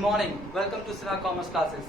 Morning, welcome to Sinha commerce classes.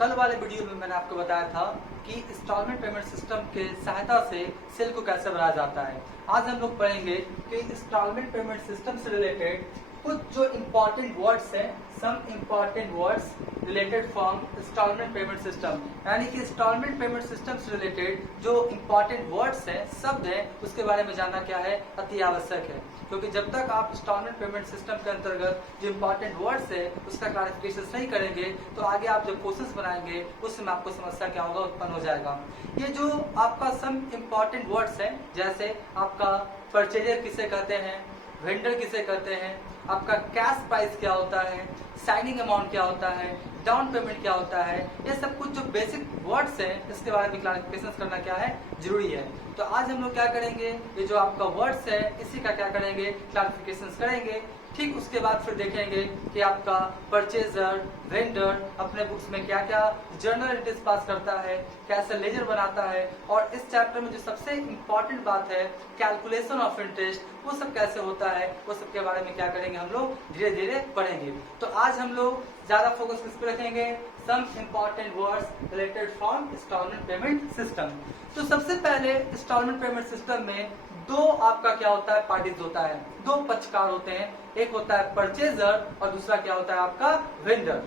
कल वाले video में मैंने आपको बताया था कि इंस्टॉलमेंट पेमेंट सिस्टम के सहायता से सेल को कैसे बढ़ाया जाता है। आज हम लोग पढ़ेंगे कि इंस्टॉलमेंट पेमेंट सिस्टम से रिलेटेड कुछ जो इम्पोर्टेंट वर्ड्स हैं, some important words related from instalment payment system, यानी कि इंस्टॉलमेंट पेमेंट सिस्टम से रिलेटेड जो इम्पोर्टेंट वर्ड्स हैं, शब्द हैं, उसके बारे में जानना क्या है, अति आवश्यक है। क्योंकि जब तक आप इंस्टॉलमेंट पेमेंट सिस्टम के अंतर्गत जो इम्पोर्टेंट वर्ड्स है उसका क्लैरिफिकेशन नहीं करेंगे तो आगे आप जब क्वेश्चंस बनाएंगे उसमें आपको समस्या क्या होगा, उत्पन्न हो जाएगा। ये जो आपका सम इम्पोर्टेंट वर्ड्स है, जैसे आपका परचेजर किसे कहते हैं, वेंडर किसे कहते हैं, आपका कैश प्राइस क्या होता है, साइनिंग अमाउंट क्या होता है, डाउन पेमेंट क्या होता है, ये सब कुछ जो बेसिक वर्ड्स हैं इसके बारे में क्लैरिफिकेशन करना क्या है, जरूरी है। तो आज हम लोग क्या करेंगे, ये जो आपका वर्ड्स है इसी का क्या करेंगे, क्लैरिफिकेशन करेंगे। ठीक उसके बाद फिर देखेंगे कि आपका परचेजर, वेंडर अपने बुक्स में क्या क्या जर्नल एंट्रीज पास करता है, कैसे लेजर बनाता है, और इस चैप्टर में जो सबसे इम्पोर्टेंट बात है कैलकुलेशन ऑफ इंटरेस्ट, वो सब कैसे होता है, वो सब के बारे में क्या करेंगे हम लोग धीरे धीरे पढ़ेंगे। तो आज हम लोग ज्यादा फोकस किस पे रखेंगे, some important words related from instalment payment system. तो सबसे पहले इंस्टॉलमेंट पेमेंट सिस्टम में दो आपका क्या होता है, पार्टीज होता है, दो पक्षकार होते हैं, एक होता है परचेजर और दूसरा क्या होता है आपका वेंडर।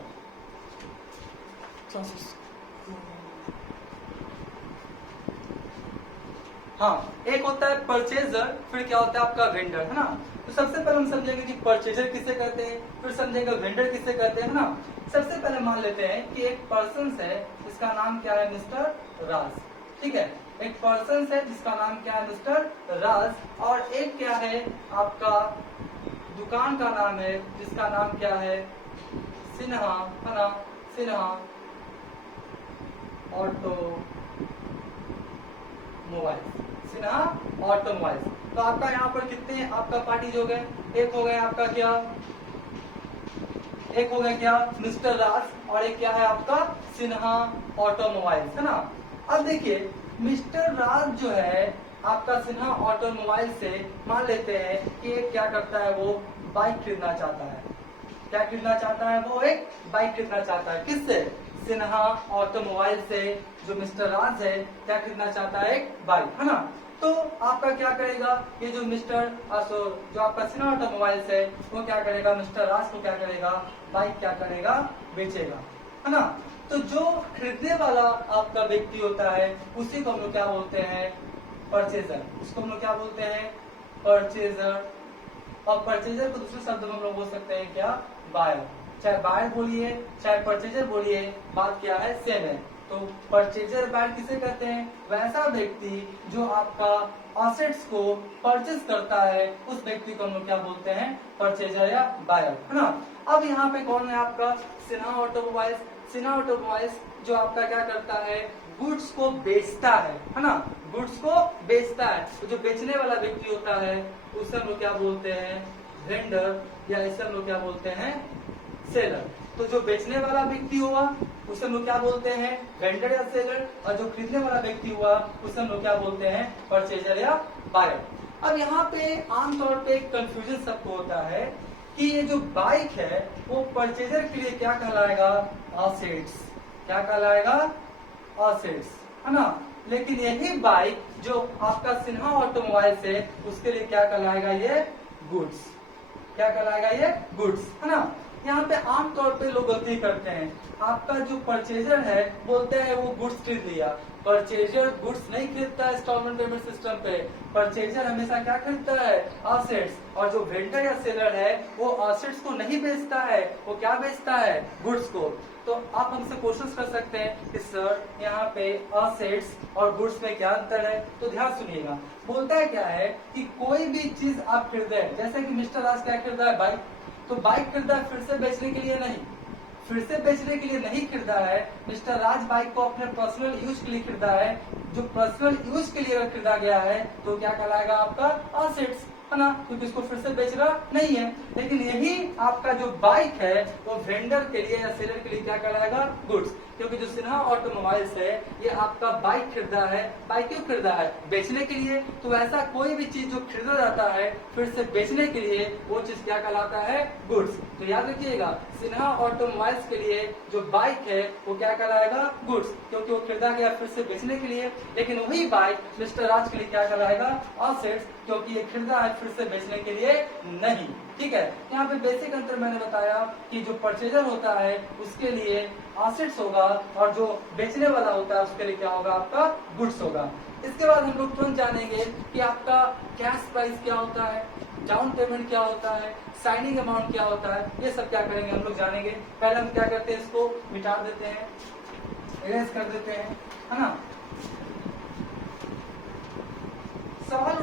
हाँ, एक होता है परचेजर, फिर क्या होता है आपका वेंडर, है ना। तो सबसे पहले हम समझेंगे कि परचेजर किसे कहते हैं, फिर समझेंगे वेंडर किसे कहते हैं, ना। सबसे पहले मान लेते हैं कि एक पर्सन है, इसका नाम क्या है, मिस्टर राज। ठीक है, एक पर्सन है जिसका नाम क्या है, मिस्टर राज, और एक क्या है आपका दुकान का नाम है जिसका नाम क्या है, सिन्हा, है ना, Sinha auto mobile, Sinha automobiles. तो आपका यहाँ पर कितने आपका पार्टी हो गए, एक हो गए आपका क्या, एक हो गया क्या मिस्टर राज, और एक क्या है आपका सिन्हा ऑटोमोबाइल्स, है ना। अब देखिए मिस्टर राज जो है आपका सिन्हा ऑटोमोबाइल से मान लेते हैं कि एक क्या करता है, वो बाइक खरीदना चाहता है। क्या खरीदना चाहता है, वो एक बाइक खरीदना चाहता है। किससे, सिन्हा ऑटोमोबाइल से जो मिस्टर राज है क्या खरीदना चाहता है, एक बाइक, है ना। तो आपका क्या करेगा, ये जो मिस्टर जो आपका सिन्हा ऑटोमोबाइल है वो क्या करेगा, मिस्टर राज को क्या करेगा, बाइक क्या करेगा, बेचेगा, है ना। तो जो खरीदने वाला आपका व्यक्ति होता है उसी को हम लोग क्या बोलते हैं, परचेजर। उसको हम लोग क्या बोलते हैं, परचेजर। और परचेजर को दूसरे शब्द में हम लोग बोल सकते हैं क्या, बायर। चाहे बायर बोलिए चाहे परचेजर बोलिए, बात क्या है, सेम है। तो परचेजर बायर किसे कहते हैं, वैसा व्यक्ति जो आपका असेट्स को परचेज करता है उस व्यक्ति को हम लोग क्या बोलते हैं, परचेजर या बायर, है ना। अब यहाँ पे कौन है आपका, सिन्हा ऑटोमोबाइल्स। सिन्हा ऑटोमोबाइल्स जो आपका क्या करता है, गुड्स को बेचता है ना, गुड्स को बेचता है। तो जो बेचने वाला व्यक्ति होता है उसे हम लोग क्या बोलते हैं, वेंडर, या इसे हम लोग क्या बोलते हैं, सेलर। तो जो बेचने वाला व्यक्ति हुआ उसे हम लोग क्या बोलते हैं, वेंडर या सेलर, और जो खरीदने वाला व्यक्ति हुआ उसे हम लोग क्या बोलते हैं, परचेजर या बायर। अब यहाँ पे आमतौर पे कंफ्यूजन सबको होता है कि ये जो बाइक है वो परचेजर के लिए क्या कहलाएगा, असेट्स। क्या कहलाएगा, असेट्स, है ना। लेकिन यही बाइक जो आपका सिन्हा ऑटोमोबाइल से उसके लिए क्या कहलाएगा, ये गुड्स। क्या कहलाएगा, ये गुड्स, है ना। यहाँ पे आमतौर पे लोग गलती करते हैं, आपका जो परचेजर है बोलते हैं वो गुड्स खरीद लिया। परचेजर गुड्स नहीं खरीदता है इंस्टॉलमेंट पेमेंट सिस्टम पे, परचेजर हमेशा क्या खरीदता है, असेट्स। और जो वेंडर या सेलर है वो असेट्स को नहीं बेचता है, वो क्या बेचता है, गुड्स को। तो आप हमसे क्वेश्चन कर सकते हैं कि सर यहाँ पे असेट्स और गुड्स में क्या अंतर है, तो ध्यान सुनिएगा। बोलता है क्या है कि कोई भी चीज आप खरीदे, जैसे कि मिस्टर राज क्या खरीदा है, बाइक। तो बाइक खरीदा है फिर से बेचने के लिए नहीं, फिर से बेचने के लिए नहीं खरीदा है। मिस्टर राज बाइक को अपने पर्सनल यूज के लिए खरीदा है। जो पर्सनल यूज के लिए अगर खरीदा गया है तो क्या कहलाएगा आपका, असेट्स। है ना, क्योंकि इसको फिर से बेच रहा नहीं है। लेकिन यही आपका जो बाइक है वो वेंडर के लिए या सेलर के लिए क्या कहलाएगा, गुड्स। क्योंकि जो सिन्हा ऑटोमोबाइल्स है ये आपका बाइक खरीदा है। बाइक क्यों खरीदा है, बेचने के लिए। तो ऐसा कोई भी चीज जो खरीदा जाता है फिर से बेचने के लिए वो चीज क्या कहलाता है, गुड्स। तो याद रखिएगा सिन्हा ऑटोमोबाइल्स के लिए जो बाइक है वो क्या कहलाएगा, गुड्स, क्योंकि वो खरीदा गया फिर से बेचने के लिए। लेकिन वही बाइक मिस्टर राज के लिए क्या कहलाएगा, असेट्स, क्योंकि ये खरीदा है फिर से बेचने के लिए नहीं। ठीक है, यहाँ पे बेसिक अंतर मैंने बताया कि जो परचेजर होता है उसके लिए असेट्स होगा और जो बेचने वाला होता है उसके लिए क्या होगा, आपका गुड्स होगा। इसके बाद हम लोग तुरंत जानेंगे कि आपका कैश प्राइस क्या होता है, डाउन पेमेंट क्या होता है, साइनिंग अमाउंट क्या होता है, ये सब क्या करेंगे हम लोग जानेंगे। पहले हम क्या करते हैं, इसको मिटा देते हैं, इरेज कर देते हैं, है ना। सवाल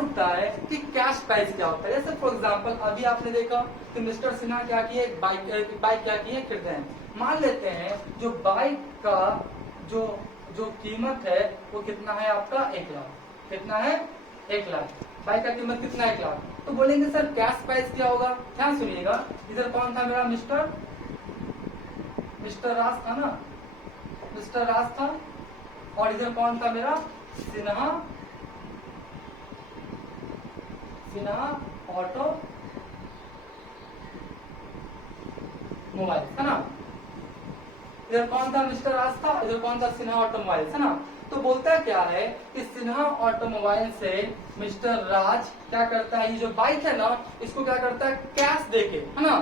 उठता है कि कैश प्राइस क्या होता है। जैसे फॉर एग्जांपल अभी आपने देखा कि मिस्टर सिन्हा क्या किए, बाइक क्या किए, खरीदे हैं। मान लेते हैं जो बाइक का जो कीमत है वो कितना है आपका, 1 लाख। कितना है, 1 लाख। बाइक का कीमत कितना, 1 लाख। तो बोलेंगे सर कैश प्राइस क्या होगा। ध्यान सुनिएगा, इधर कौन था मेरा, मिस्टर राज था ना, मिस्टर राज था, और इधर कौन था मेरा, सिन्हा ऑटो मोबाइल, है ना। इधर कौन था, मिस्टर राज था, इधर कौन था, सिन्हा ऑटोमोबाइल्स, है ना। तो बोलता क्या है कि सिन्हा ऑटोमोबाइल से मिस्टर राज क्या करता है, ये जो बाइक है ना इसको क्या करता है, कैश देके, है ना,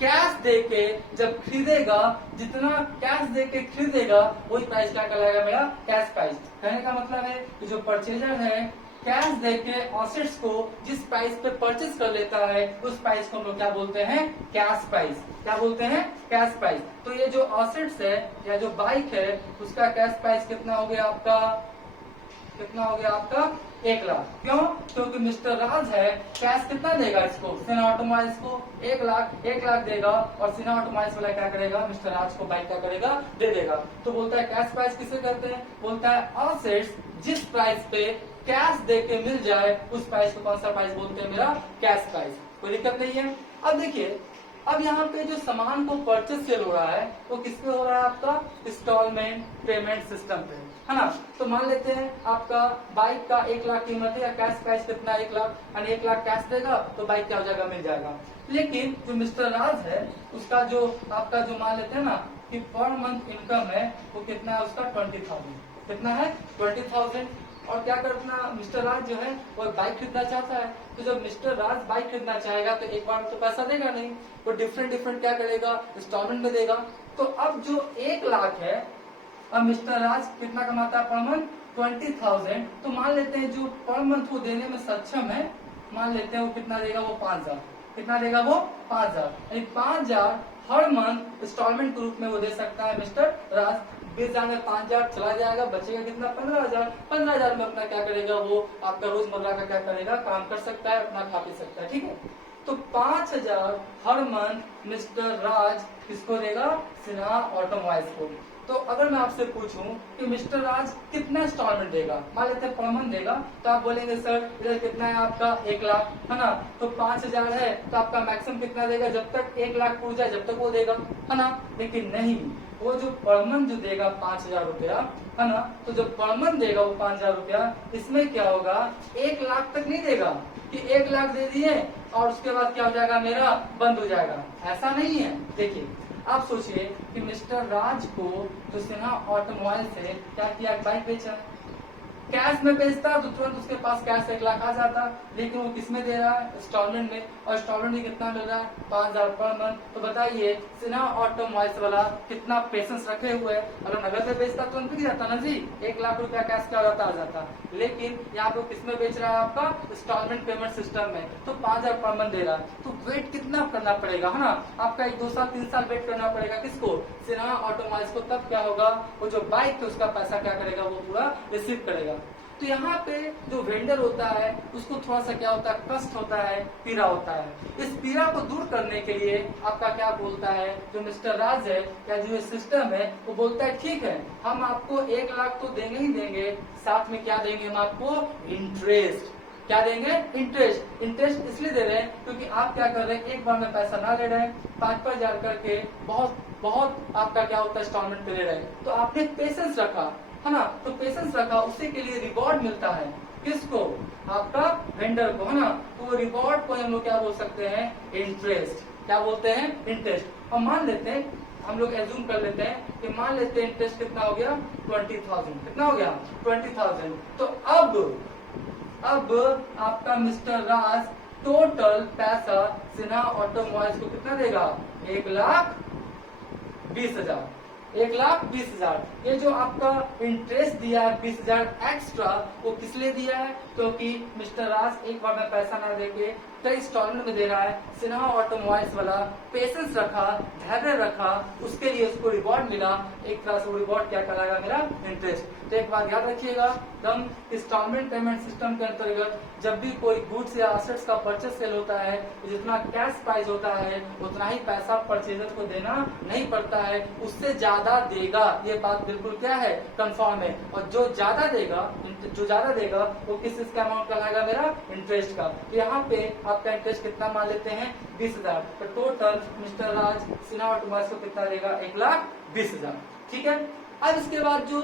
कैश देके जब खरीदेगा, जितना कैश देके खरीदेगा वही प्राइस क्या कहलाएगा मेरा, कैश प्राइस। कहने का मतलब है कि जो परचेजर है कैश देके असेट्स को जिस प्राइस पे परचेज कर लेता है उस प्राइस को हम लोग क्या बोलते हैं, कैश प्राइस। क्या बोलते हैं, कैश प्राइस। तो ये जो असेट्स है या जो बाइक है उसका कैश प्राइस कितना हो गया आपका, कितना हो गया आपका, 1 लाख। क्यों, क्योंकि मिस्टर राज है, कैश कितना देगा इसको, सिन्हा ऑटोमोबाइल्स को 1 लाख देगा, और सिन्हा ऑटोमोबाइल्स वाला क्या करेगा, मिस्टर राज को बाइक क्या करेगा, दे देगा। तो बोलता है कैश प्राइस किसे कहते हैं, बोलता है असेट्स जिस प्राइस पे कैश देके मिल जाए उस प्राइस को कौन सा प्राइस बोलते हैं, मेरा कैश प्राइस। कोई दिक्कत नहीं है। अब देखिए, अब यहाँ पे जो सामान को परचेज सेल हो रहा है वो किस पे हो रहा है, आपका इंस्टॉलमेंट पेमेंट सिस्टम पे, है ना। तो मान लेते हैं आपका बाइक का 1 लाख कीमत है, या कैश प्राइस कितना, 1 लाख, और 1 लाख कैश देगा तो बाइक क्या हो जाएगा, मिल जाएगा। लेकिन जो मिस्टर राज है उसका जो आपका जो मान लेते हैं ना कि पर मंथ इनकम है वो कितना है उसका, 20,000। कितना है, 20,000। और क्या करना, मिस्टर राज जो है वो बाइक खरीदना चाहता है। तो जब मिस्टर राज बाइक खरीदना चाहेगा तो एक बार तो पैसा देगा नहीं, वो डिफरेंट क्या करेगा, इंस्टॉलमेंट में देगा। तो अब जो 1 लाख है, अब मिस्टर राज कितना कमाता है पर मंथ, 20,000। तो मान लेते हैं जो पर मंथ वो देने में सक्षम है, मान लेते हैं वो कितना देगा, वो 5,000। कितना देगा वो, 5,000। 5,000 हर मंथ इंस्टॉलमेंट के रूप में वो दे सकता है मिस्टर राज। 20,000 में 5,000 चला जाएगा, बचेगा कितना, 15,000। 15,000 में अपना क्या करेगा, वो आपका रोजमर्रा का क्या करेगा, काम कर सकता है, अपना खा पी सकता है। ठीक है, तो 5,000 हर मंथ मिस्टर राज किसको देगा, सिन्हा ऑटोमोबाइल्स को। तो अगर मैं आपसे पूछूं कि मिस्टर राज कितना इंस्टॉलमेंट देगा, मान लेते हैं पर मंथ देगा, तो आप बोलेंगे सर इधर कितना है आपका, 1 लाख, है ना। तो 5,000 है तो आपका मैक्सिमम कितना देगा, जब तक 1 लाख पूछ जाए जब तक वो देगा, है ना। लेकिन नहीं, वो जो पर मंथ जो देगा 5,000 रुपया, है ना, तो जो पर मंथ देगा वो 5,000 रुपया, इसमें क्या होगा, 1 लाख तक नहीं देगा कि 1 लाख दे दिए और उसके बाद क्या हो जाएगा, मेरा बंद हो जाएगा। ऐसा नहीं है। देखिए आप सोचिए कि मिस्टर राज को जो सिन्हा ऑटोमोबाइल से क्या किया, बाइक बेचा, कैश में बेचता तो तुरंत उसके पास कैश 1 लाख आ जाता, लेकिन वो किसमें दे रहा है, इंस्टॉलमेंट में, और इंस्टॉलमेंट में कितना मिल रहा है, 5,000 पर मंथ। तो बताइए सिन्हा ऑटोमोबाइल्स वाला कितना पेशेंस रखे हुए है। अगर नगद में बेचता तो बिक जाता ना जी, 1 लाख रुपया कैश का आ जाता। लेकिन यहाँ पे किसमें बेच रहा है, आपका इंस्टॉलमेंट पेमेंट सिस्टम में, तो 5,000 पर मंथ दे रहा है। तो वेट कितना करना पड़ेगा, है ना, आपका 1, 2 साल 3 साल वेट करना पड़ेगा, किसको, सिन्हा ऑटोमोबाइल्स को। तब क्या होगा, वो जो बाइक है उसका पैसा क्या करेगा, वो पूरा रिसीव करेगा। तो यहाँ पे जो वेंडर होता है उसको थोड़ा सा क्या होता है, कष्ट होता है, पीड़ा होता है। इस पीड़ा को दूर करने के लिए आपका क्या बोलता है, जो मिस्टर राज है या जो सिस्टम है वो बोलता है ठीक है, हम आपको 1 लाख तो देंगे ही देंगे, साथ में क्या देंगे हम आपको, इंटरेस्ट। क्या देंगे, इंटरेस्ट। इंटरेस्ट इसलिए दे रहे हैं क्योंकि आप क्या कर रहे हैं, एक बार में पैसा ना ले रहे हैं, 5-5 हजार करके बहुत बहुत आपका क्या होता है, इंस्टॉलमेंट पे ले रहे हैं। तो आपने पेशेंस रखा है ना, तो पेशेंस रखा, उसी के लिए रिवॉर्ड मिलता है। किसको, आपका वेंडर को, है ना। तो वो रिवॉर्ड को हम लोग क्या बोल सकते हैं, इंटरेस्ट। क्या बोलते हैं, इंटरेस्ट। और मान लेते हैं, हम लोग एज्यूम कर लेते हैं कि मान लेते हैं इंटरेस्ट कितना हो गया, 20,000। कितना हो गया, 20,000। तो अब आपका मिस्टर राज टोटल पैसा सिन्हा ऑटोमोबाइल्स को कितना देगा, 1,20,000। 1,20,000। ये जो आपका इंटरेस्ट दिया है 20,000 एक्स्ट्रा, वो किस लिए दिया है, क्योंकि मिस्टर राज एक बार में पैसा ना देके कई इंस्टॉलमेंट में दे रहा है। सिन्हा ऑटोमोबाइल्स वाला पेशेंस रखा, धैर्य रखा, उसके लिए उसको रिवॉर्ड मिला। एक तरह से वो रिवॉर्ड क्या कहलाएगा, मेरा इंटरेस्ट। तो एक बात याद रखिएगा, हम इंस्टॉलमेंट पेमेंट सिस्टम के अंतर्गत जब भी कोई गुड्स या एसेट्स का परचेस सेल होता है, तो जितना कैश प्राइस होता है उतना ही पैसा परचेजर को देना नहीं पड़ता है, उससे ज्यादा देगा। ये बात बिल्कुल क्या है, कंफर्म है। और जो ज्यादा देगा वो किस चीज का अमाउंट कहलाएगा, मेरा इंटरेस्ट का। तो यहाँ पे आपका इंटरेस्ट कितना मान लेते हैं, 20,000। तो टोटल मिस्टर राज सिन्हा ऑटोमोबाइल्स को कितना देगा, 1,20,000। ठीक है। अब इसके बाद जो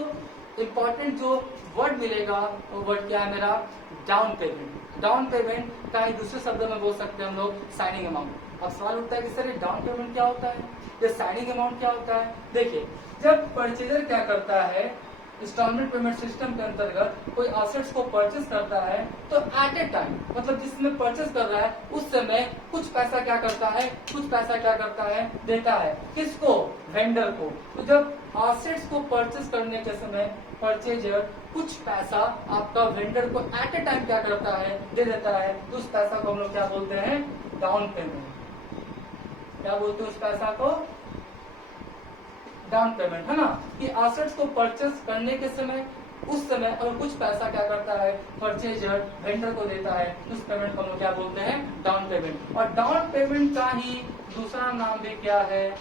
इम्पोर्टेंट जो वर्ड मिलेगा वो वर्ड क्या है, मेरा डाउन पेमेंट। डाउन पेमेंट का ही दूसरे शब्द में बोल सकते हैं हम लोग साइनिंग अमाउंट। अब सवाल उठता है कि सर ये डाउन पेमेंट क्या होता है, ये साइनिंग अमाउंट क्या होता है। देखिए, जब परचेजर क्या करता है, इंस्टॉलमेंट पेमेंट सिस्टम के अंतर्गत कोई एसेट्स को परचेस करता है, तो एट ए टाइम, मतलब जिसमें परचेस कर रहा है उस समय कुछ पैसा क्या करता है, देता है। किसको, वेंडर को। तो जब एसेट्स को परचेस करने के समय परचेजर कुछ पैसा आपका वेंडर को एट ए टाइम क्या करता है, दे देता है, तो उस पैसा को हम लोग क्या बोलते हैं, डाउन पेमेंट। क्या बोलते हैं उस पैसा को, डाउन पेमेंट, है ना। कि एसेट्स को परचेस करने के समय उस समय और कुछ पैसा क्या करता है, परचेजर वेंडर को देता है, उस पेमेंट को हम लोग क्या बोलते हैं, डाउन पेमेंट। और डाउन पेमेंट का ही दूसरा नाम भी क्या है,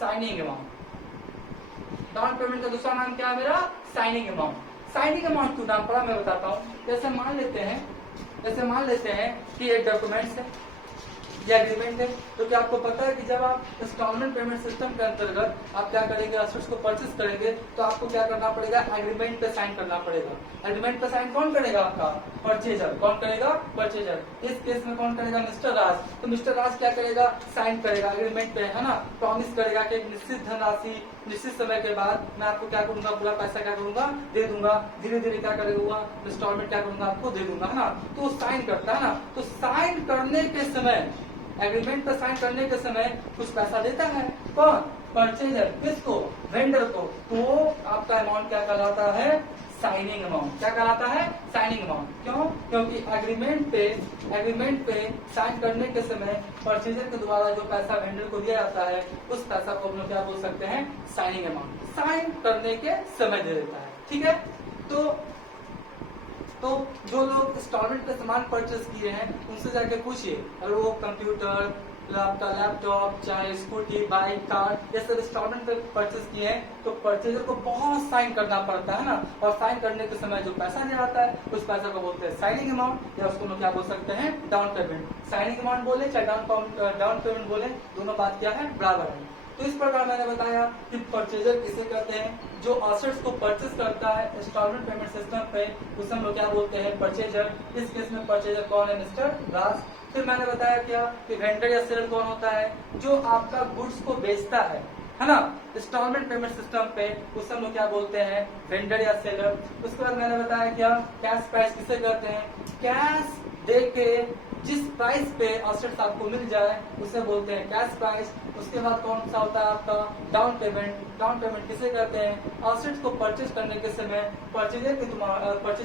साइनिंग अमाउंट। डाउन पेमेंट का दूसरा नाम क्या है मेरा, साइनिंग अमाउंट। साइनिंग अमाउंट क्यों नाम पड़ा, मैं बताता हूँ। जैसे मान लेते हैं कि एक डॉक्यूमेंट्स है, ये एग्रीमेंट है। तो क्या आपको पता है कि जब आप इंस्टॉलमेंट पेमेंट सिस्टम के अंतर्गत आप क्या करेंगे, एसेट्स को परचेस करेंगे, तो आपको क्या करना पड़ेगा, एग्रीमेंट पे साइन करना पड़ेगा। एग्रीमेंट पे साइन कौन करेगा, आपका परचेजर। कौन करेगा, परचेजर। इस केस में कौन करेगा, मिस्टर राज। तो मिस्टर राज क्या करेगा, साइन करेगा एग्रीमेंट पे, है ना। प्रॉमिस करेगा कि एक निश्चित धनराशि निश्चित समय के बाद मैं आपको क्या करूंगा, पूरा पैसा क्या करूंगा, दे दूंगा। धीरे धीरे क्या करेगा, इंस्टॉलमेंट क्या करूंगा, आपको दे दूंगा, है ना। तो साइन करता है ना। तो साइन करने के समय, एग्रीमेंट पर साइन करने के समय कुछ पैसा देता है कौन, परचेजर। किसको, वेंडर को। तो आपका अमाउंट क्या कहलाता है, साइनिंग अमाउंट। क्या कहलाता है, साइनिंग अमाउंट। क्यों, क्योंकि एग्रीमेंट पे साइन करने के समय परचेजर के द्वारा जो पैसा वेंडर को दिया जाता है, उस पैसा को हम लोग क्या बोल सकते हैं, साइनिंग अमाउंट। साइन करने के समय दे देता है। ठीक है। तो जो लोग इंस्टॉलमेंट पे सामान परचेस किए हैं उनसे जाके पूछिए, अगर वो कंप्यूटर, आपका लैपटॉप, चाहे स्कूटी, बाइक, कार, ये सब इंस्टॉलमेंट पे परचेस किए हैं, तो परचेजर को बहुत साइन करना पड़ता है ना। और साइन करने के समय जो पैसा दिया जाता है उस पैसा को बोलते हैं साइनिंग अमाउंट, या उसको लोग क्या बोल सकते हैं, डाउन पेमेंट। साइनिंग अमाउंट बोले चाहे डाउन पेमेंट बोले, दोनों बात क्या है, बराबर है। तो इस प्रकार मैंने बताया कि परचेजर किसे कहते हैं, जो एसेट्स को परचेस करता है इंस्टॉलमेंट पेमेंट सिस्टम पे, उसे हम लोग क्या बोलते हैं, परचेजर। इस केस में परचेजर कौन है, मिस्टर राज। फिर मैंने बताया क्या कि वेंडर या सेलर कौन होता है, जो आपका गुड्स को बेचता है ना, इंस्टॉलमेंट पेमेंट सिस्टम पे, उसे हम लोग क्या बोलते हैं, वेंडर या सेलर। उसके बाद मैंने बताया क्या, कैश प्राइस किसे कहते हैं, कैश दे के जिस प्राइस पे असेट्स आपको मिल जाए उसे बोलते हैं कैश प्राइस। उसके बाद कौन सा होता है आपका डाउन पेमेंट। डाउन पेमेंट किसे कहते हैं? असेट्स को परचेज करने के समय परचेजर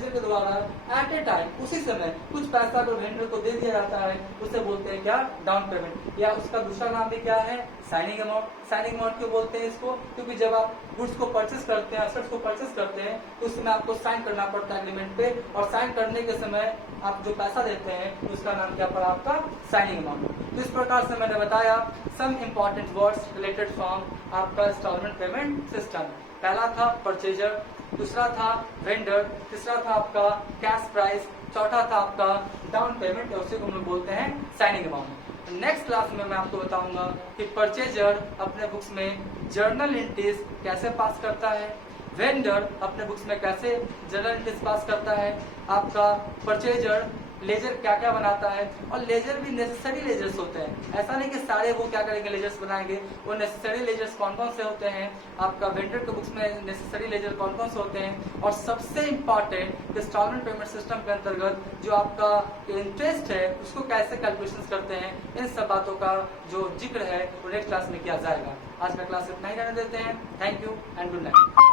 के द्वारा एट ए टाइम उसी समय कुछ पैसा अगर वेंडर को दे दिया जाता है उसे बोलते हैं क्या? Down payment. या उसका दूसरा नाम भी क्या है? Signing amount. साइनिंग अमाउंट क्यों बोलते हैं इसको? क्योंकि जब आप गुड्स को परचेज करते हैं, असेट्स को परचेज करते हैं तो उस समय आपको साइन करना पड़ता है एग्रीमेंट पे, और साइन करने के समय आप जो पैसा देते हैं उसका नाम क्या पड़ा आपका? Signing amount. तो इस प्रकार से मैंने बताया some important words related from आपका इंस्टॉलमेंट पेमेंट सिस्टम। पहला था परचेजर, दूसरा था वेंडर, तीसरा था आपका कैश प्राइस, चौथा था आपका डाउन पेमेंट, उसी को हम लोग बोलते हैं साइनिंग अमाउंट। नेक्स्ट क्लास में मैं आपको बताऊंगा कि परचेजर अपने बुक्स में जर्नल एंट्रीज कैसे पास करता है, वेंडर अपने बुक्स में कैसे जर्नल एंट्रीज पास करता है, आपका परचेजर लेजर क्या क्या बनाता है, और लेजर भी नेसेसरी लेजर्स होते हैं। ऐसा नहीं कि सारे वो क्या करेंगे लेजर्स बनाएंगे, वो नेसेसरी लेजर्स कौन कौन से होते हैं, आपका वेंडर के बुक्स में नेसेसरी लेजर कौन कौन से होते हैं, और सबसे इम्पॉर्टेंट इंस्टॉलमेंट पेमेंट सिस्टम के अंतर्गत जो आपका इंटरेस्ट है उसको कैसे कैलकुलेशन करते हैं, इन सब बातों का जो जिक्र है वो नेक्स्ट क्लास में किया जाएगा। आज का क्लास इतना ही रहने देते हैं। Thank you and good night.